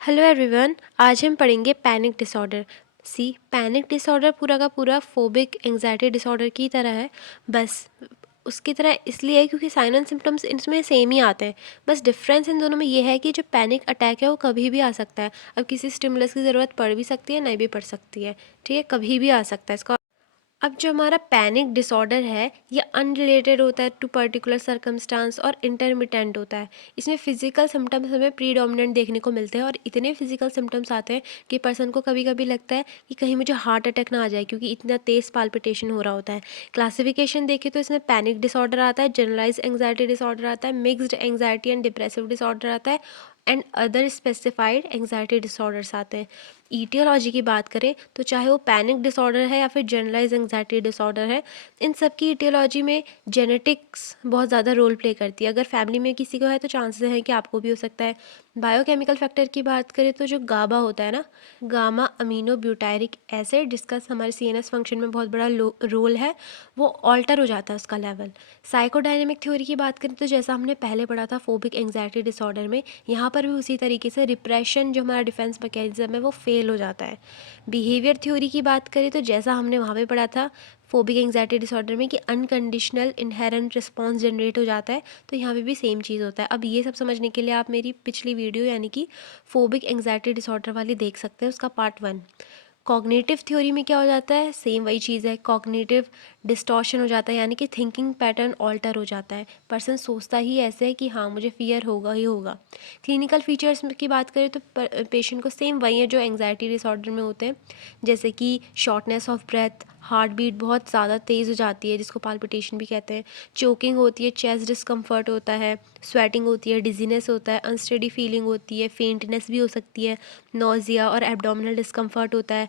Hello everyone, आज हम पढ़ेंगे पैनिक डिसऑर्डर। पैनिक डिसऑर्डर पूरा का पूरा फोबिक एंजाइटी डिसऑर्डर की तरह है। बस उसकी तरह इसलिए है क्योंकि साइन एंड सिम्टम्स इसमें सेम ही आते हैं। बस डिफरेंस इन दोनों में ये है कि जो पैनिक अटैक है वो कभी भी आ सकता है। अब किसी स्टिमुलस की ज़रूरत पड़ भी सकती है, नहीं भी पड़ सकती है। ठीक है, कभी भी आ सकता है इसका। अब जो हमारा पैनिक डिसऑर्डर है ये अनरिलेटेड होता है टू पर्टिकुलर सर्कमस्टांस और इंटरमिटेंट होता है। इसमें फिजिकल सिम्टम्स हमें प्रीडोमिनेंट देखने को मिलते हैं और इतने फिजिकल सिम्टम्स आते हैं कि पर्सन को कभी कभी लगता है कि कहीं मुझे हार्ट अटैक ना आ जाए, क्योंकि इतना तेज़ पाल्पिटेशन हो रहा होता है। क्लासिफिकेशन देखें तो इसमें पैनिक डिसऑर्डर आता है, जनरलाइज एंग्जाइटी डिसऑर्डर आता है, mixed anxiety and depressive disorder आता है and other specified anxiety disorders आते हैं। ईटियोलॉजी की बात करें तो चाहे वो पैनिक डिसऑर्डर है या फिर जनरलाइज एंग्जाइटी डिसऑर्डर है, इन सब की ईटियोलॉजी में जेनेटिक्स बहुत ज़्यादा रोल प्ले करती है। अगर फैमिली में किसी को है तो चांसेस हैं कि आपको भी हो सकता है। बायोकेमिकल फैक्टर की बात करें तो जो गाबा होता है ना, गामा अमीनो ब्यूटायरिक एसिड, जिसका हमारे सीएनएस फंक्शन में बहुत बड़ा रोल है, वो ऑल्टर हो जाता है उसका लेवल। साइकोडायनेमिक थ्योरी की बात करें तो जैसा हमने पहले पढ़ा था फोबिक एंग्जाइटी डिसऑर्डर में, यहाँ पर भी उसी तरीके से रिप्रेशन जो हमारा डिफेंस मैकेनिज्म है वो फेल हो जाता है। बिहेवियर थ्योरी की बात करें तो जैसा हमने वहाँ पे पढ़ा था फोबिक एंग्जाइटी डिसऑर्डर में कि अनकंडीशनल इनहेरेंट रिस्पॉन्स जनरेट हो जाता है, तो यहाँ पे भी सेम चीज़ होता है। अब ये सब समझने के लिए आप मेरी पिछली वीडियो यानी कि फोबिक एंग्जाइटी डिसऑर्डर वाली देख सकते हैं, उसका पार्ट 1। कॉग्निटिव थ्योरी में क्या हो जाता है, सेम वही चीज़ है, कॉग्निटिव डिस्टॉर्शन हो जाता है, यानी कि थिंकिंग पैटर्न ऑल्टर हो जाता है। पर्सन सोचता ही ऐसे है कि हाँ मुझे फियर होगा ही होगा। क्लिनिकल फीचर्स की बात करें तो पेशेंट को सेम वही है जो एंग्जाइटी डिसऑर्डर में होते हैं, जैसे कि shortness of breath, heart beat बहुत ज़्यादा तेज़ हो जाती है जिसको पाल्पिटेशन भी कहते हैं, चोकिंग होती है, चेस्ट डिस्कम्फर्ट होता है, स्वेटिंग होती है, डिजीनेस होता है, अनस्टेडी फीलिंग होती है, फेंटनेस भी हो सकती है, नोजिया और एब्डोमिनल डिस्कम्फर्ट होता है,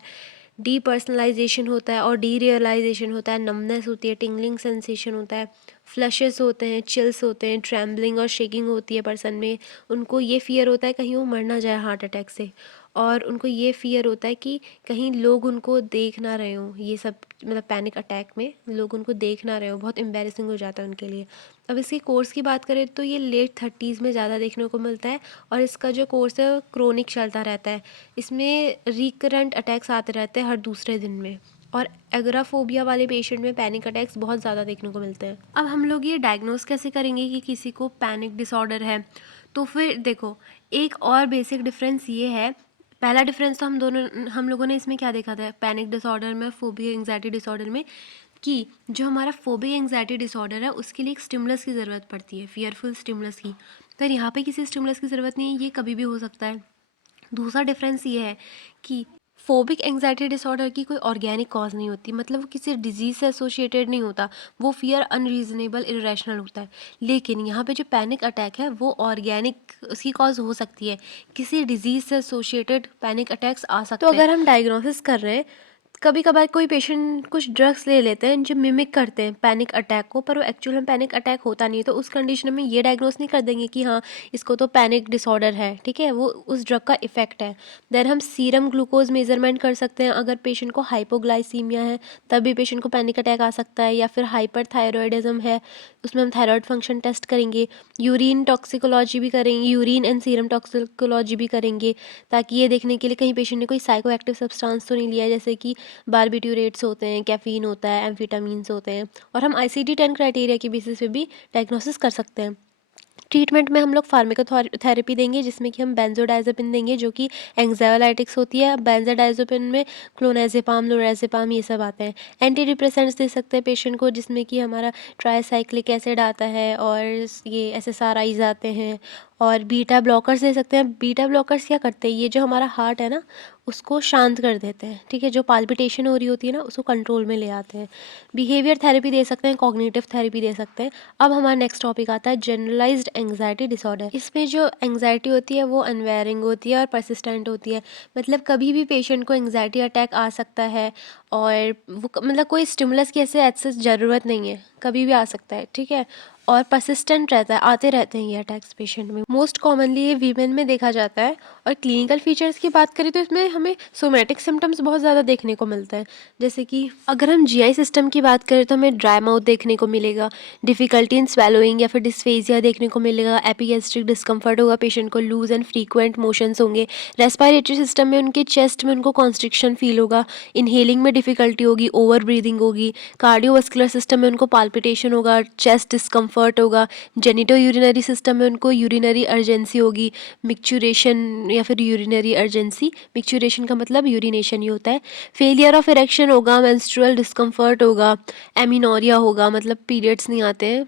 डीपर्सनलाइजेशन होता है और डी रियलाइजेशन होता है, नमनेस होती है, टिंगलिंग सेंसेशन होता है, फ्लशेस होते हैं, चिल्स होते हैं, ट्रैम्बलिंग और शेकिंग होती है पर्सन में। उनको ये फियर होता है कहीं वो मर ना जाए हार्ट अटैक से, और उनको ये फियर होता है कि कहीं लोग उनको देख ना रहे हों। ये सब मतलब पैनिक अटैक में लोग उनको देख ना रहे हों, बहुत एम्बेरसिंग हो जाता है उनके लिए। अब इसकी कोर्स की बात करें तो ये लेट 30s में ज़्यादा देखने को मिलता है और इसका जो कोर्स है वो क्रोनिक चलता रहता है। इसमें रिकरेंट अटैक्स आते रहते हैं हर दूसरे दिन में, और एग्राफोबिया वाले पेशेंट में पैनिक अटैक्स बहुत ज़्यादा देखने को मिलते हैं। अब हम लोग ये डायग्नोस कैसे करेंगे कि किसी को पैनिक डिसऑर्डर है, तो फिर देखो एक और बेसिक डिफरेंस ये है। पहला डिफरेंस तो हम लोगों ने इसमें क्या देखा था पैनिक डिसऑर्डर में, फोबिक एंग्जाइटी डिसऑर्डर में, कि जो हमारा फोबिक एंग्जाइटी डिसऑर्डर है उसके लिए एक स्टिमुलस की ज़रूरत पड़ती है, फियरफुल स्टिमुलस की। पर यहाँ पे किसी स्टिमुलस की ज़रूरत नहीं है, ये कभी भी हो सकता है। दूसरा डिफरेंस ये है कि फोबिक एंग्जाइटी डिसऑर्डर की कोई ऑर्गेनिक कॉज नहीं होती, मतलब वो किसी डिजीज से एसोसिएटेड नहीं होता, वो फियर अनरीजनेबल इरेशनल होता है। लेकिन यहाँ पे जो पैनिक अटैक है वो ऑर्गेनिक उसकी कॉज हो सकती है, किसी डिजीज से एसोसिएटेड पैनिक अटैक्स आ सकते हैं। तो अगर हम डायग्नोसिस कर रहे हैं, कभी कभार कोई पेशेंट कुछ ड्रग्स ले लेते हैं जो मिमिक करते हैं पैनिक अटैक को, पर वो एक्चुअल में पैनिक अटैक होता नहीं है, तो उस कंडीशन में ये डायग्नोस नहीं कर देंगे कि हाँ इसको तो पैनिक डिसऑर्डर है, ठीक है, वो उस ड्रग का इफेक्ट है। देन हम सीरम ग्लूकोज मेजरमेंट कर सकते हैं, अगर पेशेंट को हाइपोग्लाइसीमिया है तब भी पेशेंट को पैनिक अटैक आ सकता है, या फिर हाइपर थायरॉयडिज्म है उसमें हम थायराइड फंक्शन टेस्ट करेंगे, यूरिन टॉक्सिकोलॉजी भी करेंगे, यूरिन एंड सीरम टॉक्सिकोलॉजी भी करेंगे, ताकि ये देखने के लिए कहीं पेशेंट ने कोई साइको एक्टिव सब्सटेंस तो नहीं लिया है, जैसे कि बारबिट्यूरेट्स होते हैं, कैफीन होता है, एम्फीटामीन्स होते हैं। और हम ICD-10 क्राइटेरिया की बेसिस पे भी डायग्नोसिस कर सकते हैं। ट्रीटमेंट में हम लोग फार्माकोथेरेपी देंगे, जिसमें कि हम बेंजोडाइजेपिन देंगे जो कि एंग्जायोलाइटिक्स होती है। बेंजोडाइजेपिन में क्लोनाजेपाम, लोराजेपाम ये सब आते हैं। एंटी डिप्रेसेंट्स दे सकते हैं पेशेंट को, जिसमें कि हमारा ट्राईसाइक्लिक एसिड आता है और ये SSRIs आते हैं, और बीटा ब्लॉकर्स दे सकते हैं। बीटा ब्लॉकर्स क्या करते हैं, ये जो हमारा हार्ट है ना उसको शांत कर देते हैं, ठीक है, जो पाल्पिटेशन हो रही होती है ना उसको कंट्रोल में ले आते हैं। बिहेवियर थेरेपी दे सकते हैं, कॉग्निटिव थेरेपी दे सकते हैं। अब हमारा नेक्स्ट टॉपिक आता है जनरलाइज्ड एंग्जाइटी डिसऑर्डर। इसमें जो एंग्जाइटी होती है वो अनवेयरिंग होती है और परसिस्टेंट होती है, मतलब कभी भी पेशेंट को एंग्जाइटी अटैक आ सकता है, और वो मतलब कोई स्टिमुलस की ऐसे एक्सेस ज़रूरत नहीं है, कभी भी आ सकता है, ठीक है। और परसिस्टेंट रहता है, आते रहते हैं ये अटैक्स पेशेंट में। मोस्ट कॉमनली ये वीमेन में देखा जाता है। और क्लिनिकल फीचर्स की बात करें तो इसमें हमें सोमैटिक सिम्टम्स बहुत ज़्यादा देखने को मिलते हैं। जैसे कि अगर हम जीआई सिस्टम की बात करें तो हमें ड्राई माउथ देखने को मिलेगा, डिफ़िकल्टी इन स्वेलोइंग या फिर डिस्फेजिया देखने को मिलेगा, एपिगैस्ट्रिक डिस्कम्फर्ट होगा, पेशेंट को लूज एंड फ्रीक्वेंट मोशंस होंगे। रेस्पिरेटरी सिस्टम में उनके चेस्ट में उनको कॉन्स्ट्रिक्शन फील होगा, इनहेलिंग में डिफ़िकल्टी होगी, ओवर ब्रीदिंग होगी। कार्डियोवास्कुलर सिस्टम में उनको पाल्पिटेशन होगा, चेस्ट डिस्कम्फर्ट होगा। जेनिटो यूरिनरी सिस्टम में उनको यूरिनरी अर्जेंसी होगी, मिक्चुरेशन या फिर यूरिनरी अर्जेंसी। मिक्चुरेशन का मतलब यूरिनेशन ही होता है। फेलियर ऑफ इरेक्शन होगा, मेंस्ट्रुअल डिस्कम्फर्ट होगा, एमिनोरिया होगा, मतलब पीरियड्स नहीं आते हैं।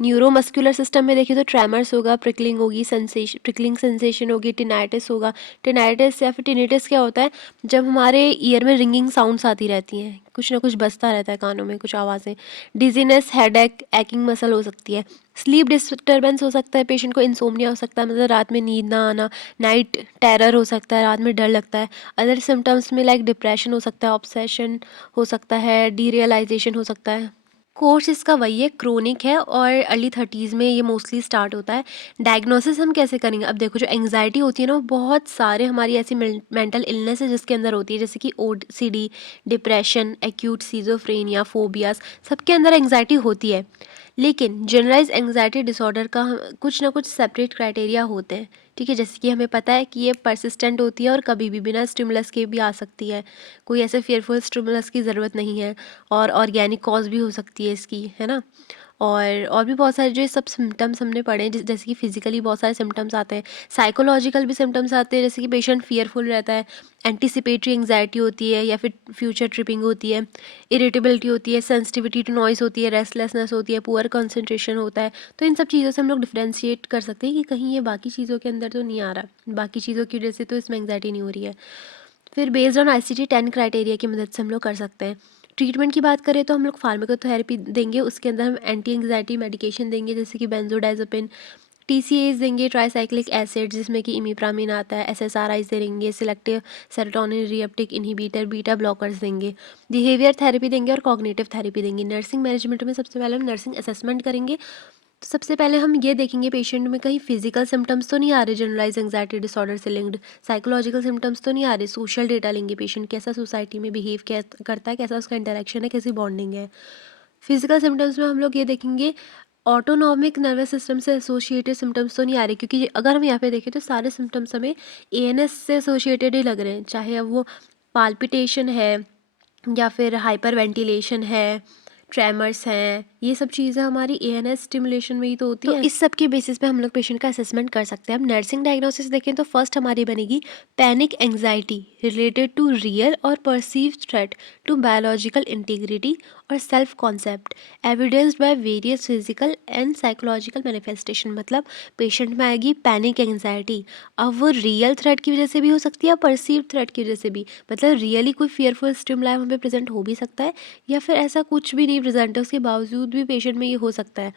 न्यूरोमस्कुलर सिस्टम में देखिए तो ट्रेमर्स होगा, प्रिकलिंग होगी, प्रिकलिंग सेंसेशन होगी, टिनाइटिस होगा। टिनाइटिस या फिर टिनिटिस क्या होता है, जब हमारे ईयर में रिंगिंग साउंड्स आती रहती हैं, कुछ ना कुछ बजता रहता है कानों में, कुछ आवाज़ें। डिजीनेस, हेडेक, एक्किंग मसल हो सकती है। स्लीप डिस्टर्बेंस हो सकता है, पेशेंट को इंसोम्निया हो सकता है, मतलब रात में नींद ना आना। नाइट टेरर हो सकता है, रात में डर लगता है। अदर सिम्टम्स में लाइक डिप्रेशन हो सकता है, ऑब्सेशन हो सकता है, डीरियलाइजेशन हो सकता है। कोर्स इसका वही है, क्रोनिक है और अर्ली 30s में ये मोस्टली स्टार्ट होता है। डायग्नोसिस हम कैसे करेंगे? अब देखो, जो एंग्जाइटी होती है ना, वो बहुत सारे हमारी ऐसी मेंटल इलनेस है जिसके अंदर होती है, जैसे कि OCD, depression, acute schizophrenia, phobias, सबके अंदर एंग्जाइटी होती है। लेकिन जनरलाइज एंग्जाइटी डिसऑर्डर का कुछ ना कुछ सेपरेट क्राइटेरिया होते हैं, ठीक है। जैसे कि हमें पता है कि ये परसिस्टेंट होती है और कभी भी बिना स्टिमुलस के भी आ सकती है, कोई ऐसे फेयरफुल स्टिमुलस की ज़रूरत नहीं है। और ऑर्गेनिक कॉज भी हो सकती है इसकी, है ना। और भी बहुत सारे जो ये सब सिम्टम्स हमने पढ़े हैं, जैसे कि फिजिकली बहुत सारे सिम्टम्स आते हैं, साइकोलॉजिकल भी सिम्टम्स आते हैं, जैसे कि पेशेंट फियरफुल रहता है, एंटिसिपेटरी एंग्जाइटी होती है या फिर फ्यूचर ट्रिपिंग होती है, इरिटेबिलिटी होती है, सेंसिटिविटी टू नॉइस होती है, रेस्टलेसनेस होती है, पुअर कंसंट्रेशन होता है। तो इन सब चीज़ों से हम लोग डिफ्रेंशिएट कर सकते हैं कि कहीं ये बाकी चीज़ों के अंदर तो नहीं आ रहा, बाकी चीज़ों की वजह से तो इसमें एंग्जाइटी नहीं हो रही है। फिर बेस्ड ऑन ICD-10 क्राइटेरिया की मदद से हम लोग कर सकते हैं। ट्रीटमेंट की बात करें तो हम लोग फार्माकोथेरेपी देंगे, उसके अंदर हम एंटी एंग्जाइटी मेडिकेशन देंगे, जैसे कि बेंजोडाइज़ेपिन, TCAs देंगे, ट्राईसाइक्लिक एसिड जिसमें कि इमिप्रामिन आता है, SSRIs देंगे, selective serotonin reuptake inhibitor, beta blockers देंगे, बिहेवियर थेरेपी देंगे और कॉग्निटिव थेरेपी देंगे। नर्सिंग मैनेजमेंट में सबसे पहले हम नर्सिंग असेसमेंट करेंगे। तो सबसे पहले हम ये देखेंगे पेशेंट में कहीं फिजिकल सिम्टम्स तो नहीं आ रहे जनरलाइज एंग्जाइटी डिसऑर्डर से लिंक्ड, साइकोलॉजिकल सिम्टम्स तो नहीं आ रहे, सोशल डेटा लेंगे, पेशेंट कैसा सोसाइटी में बिहेव करता है, कैसा उसका इंटरेक्शन है, कैसी बॉन्डिंग है। फिजिकल सिम्टम्स में हम लोग ये देखेंगे ऑटोनॉमिक नर्वस सिस्टम से एसोसिएटेड सिम्टम्स तो नहीं आ रहे, क्योंकि अगर हम यहाँ पे देखें तो सारे सिम्टम्स हमें ANS से एसोसिएटेड ही लग रहे हैं, चाहे अब वो पाल्पिटेशन है या फिर हाइपर वेंटिलेशन है, ट्रेमर्स हैं, ये सब चीज़ें हमारी ANS स्टिमुलेशन में ही तो होती है। तो इस सब के बेसिस पे हम लोग पेशेंट का असेसमेंट कर सकते हैं। अब नर्सिंग डायग्नोसिस देखें तो फर्स्ट हमारी बनेगी panic anxiety related to real और perceived threat to biological integrity और self concept evidenced by various physical and psychological manifestation. मतलब पेशेंट में आएगी पैनिक एंग्जाइटी, अब वो रियल थ्रेट की वजह से भी हो सकती है, परसीव्ड थ्रेट की वजह से भी, मतलब रियली कोई फियरफुल स्टिमुलाई वहाँ पे प्रेजेंट हो भी सकता है, या फिर ऐसा कुछ भी नहीं प्रेजेंट है, उसके बावजूद भी पेशेंट में ये हो सकता है।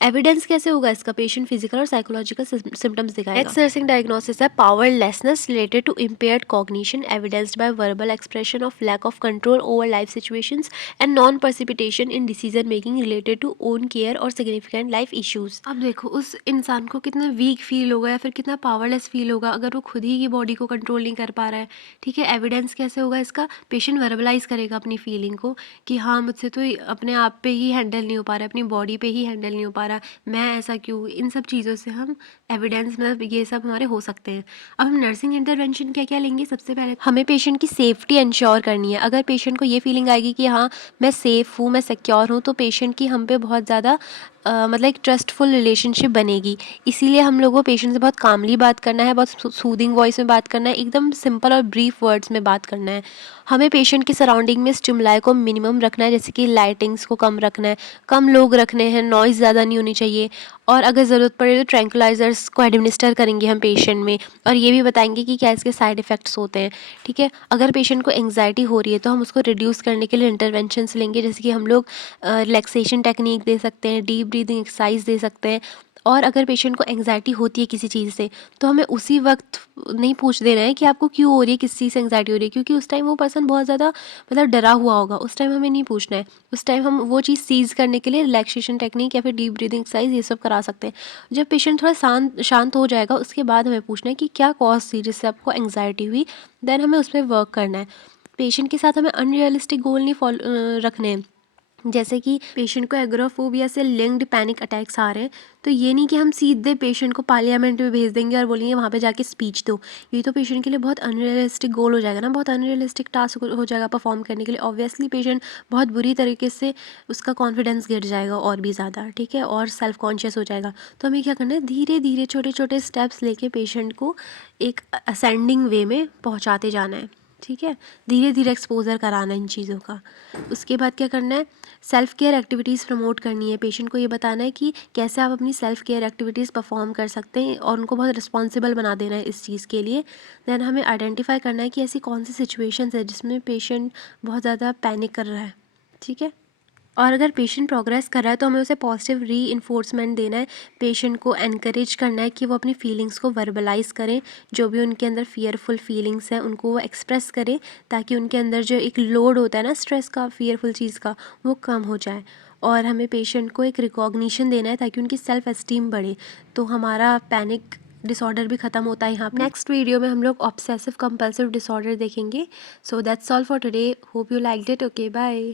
एविडेंस कैसे होगा इसका? पेशेंट फिजिकल और साइकोलॉजिकल सिम्टम्स दिखाएगा। नेक्स्ट नर्सिंग डायग्नोसिस है powerlessness related to impaired cognition evidenced by verbal expression of lack of control over life situations and non precipitation in decision making related to own care और significant life issues. अब देखो उस इंसान को कितना weak feel होगा या फिर कितना पावरलेस फील होगा अगर वो खुद ही की बॉडी को कंट्रोल नहीं कर पा रहा है, ठीक है। एविडेंस कैसे होगा इसका? पेशेंट वर्बलाइज करेगा अपनी फीलिंग को कि हाँ मुझसे तो अपने आप पे ही हैंडल नहीं हो पा रहा है, अपनी बॉडी पे ही हैंडल नहीं हो पा रहा, मैं ऐसा क्यों, इन सब चीज़ों से हम एविडेंस मतलब ये सब हमारे हो सकते हैं। अब हम नर्सिंग इंटरवेंशन क्या क्या लेंगे? सबसे पहले हमें पेशेंट की सेफ्टी इंश्योर करनी है। अगर पेशेंट को ये फीलिंग आएगी कि हाँ मैं सेफ़ हूँ, मैं सिक्योर हूँ, तो पेशेंट की हम पे बहुत ज़्यादा मतलब एक ट्रस्टफुल रिलेशनशिप बनेगी। इसीलिए हम लोगों को पेशेंट से बहुत कामली बात करना है, बहुत सूदिंग वॉइस में बात करना है, एकदम सिंपल और ब्रीफ वर्ड्स में बात करना है। हमें पेशेंट की सराउंडिंग में स्टिमुलाई को मिनिमम रखना है, जैसे कि लाइटिंग्स को कम रखना है, कम लोग रखने हैं, नॉइज़ ज़्यादा नहीं होनी चाहिए, और अगर ज़रूरत पड़े तो ट्रैंकुलाइजर्स को एडमिनिस्टर करेंगे हम पेशेंट में, और ये भी बताएंगे कि क्या इसके साइड इफ़ेक्ट्स होते हैं, ठीक है। अगर पेशेंट को एंग्जाइटी हो रही है तो हम उसको रिड्यूस करने के लिए इंटरवेंशंस लेंगे, जैसे कि हम लोग रिलैक्सेशन टेक्निक दे सकते हैं, डीप ब्रीदिंग एक्सरसाइज दे सकते हैं, और अगर पेशेंट को एंग्जाइटी होती है किसी चीज़ से, तो हमें उसी वक्त नहीं पूछ देना है कि आपको क्यों हो रही है, किस चीज़ से एंग्जाइटी हो रही है, क्योंकि उस टाइम वो पर्सन बहुत ज़्यादा मतलब डरा हुआ होगा। उस टाइम हमें नहीं पूछना है। उस टाइम हम वो चीज़ सीज़ करने के लिए रिलैक्सेशन टेक्निक या फिर डीप ब्रीदिंग एक्सरसाइज ये सब करा सकते हैं। जब पेशेंट थोड़ा शांत हो जाएगा, उसके बाद हमें पूछना है कि क्या कॉज थी जिससे आपको एंग्जाइटी हुई, देन हमें उस पर वर्क करना है। पेशेंट के साथ हमें अनरियलिस्टिक गोल नहीं रखने हैं। जैसे कि पेशेंट को एग्ोराफोबिया से लिंक्ड पैनिक अटैक्स आ रहे हैं, तो ये नहीं कि हम सीधे पेशेंट को पार्लियामेंट में भेज देंगे और बोलेंगे वहाँ पे जाके स्पीच दो। ये तो पेशेंट के लिए बहुत अनरियलिस्टिक गोल हो जाएगा ना, बहुत अनरियलिस्टिक टास्क हो जाएगा परफॉर्म करने के लिए। ऑब्वियसली पेशेंट बहुत बुरी तरीके से उसका कॉन्फिडेंस गिर जाएगा और भी ज़्यादा, ठीक है, और सेल्फ कॉन्शियस हो जाएगा। तो हमें क्या करना है, धीरे धीरे छोटे छोटे स्टेप्स लेके पेशेंट को एक असेंडिंग वे में पहुँचाते जाना है, ठीक है, धीरे धीरे एक्सपोजर कराना इन चीज़ों का। उसके बाद क्या करना है, सेल्फ़ केयर एक्टिविटीज़ प्रमोट करनी है। पेशेंट को ये बताना है कि कैसे आप अपनी सेल्फ़ केयर एक्टिविटीज़ परफॉर्म कर सकते हैं और उनको बहुत रिस्पॉन्सिबल बना देना है इस चीज़ के लिए। देन हमें आइडेंटिफाई करना है कि ऐसी कौन सी सिचुएशंस है जिसमें पेशेंट बहुत ज़्यादा पैनिक कर रहा है, ठीक है। और अगर पेशेंट प्रोग्रेस कर रहा है तो हमें उसे पॉजिटिव री देना है। पेशेंट को एनकरेज करना है कि वो अपनी फीलिंग्स को वर्बलाइज़ करें। जो भी उनके अंदर फियरफुल फीलिंग्स हैं उनको वो एक्सप्रेस करें, ताकि उनके अंदर जो एक लोड होता है ना स्ट्रेस का, फियरफुल चीज़ का, वो कम हो जाए। और हमें पेशेंट को एक रिकॉग्निशन देना है ताकि उनकी सेल्फ एस्टीम बढ़े। तो हमारा पैनिक डिसऑर्डर भी ख़त्म होता है यहाँ पे। नेक्स्ट वीडियो में हम लोग ऑब्सेसिव कंपल्सिव डिसऑर्डर देखेंगे। So that's all for today, hope you liked it. Okay, bye.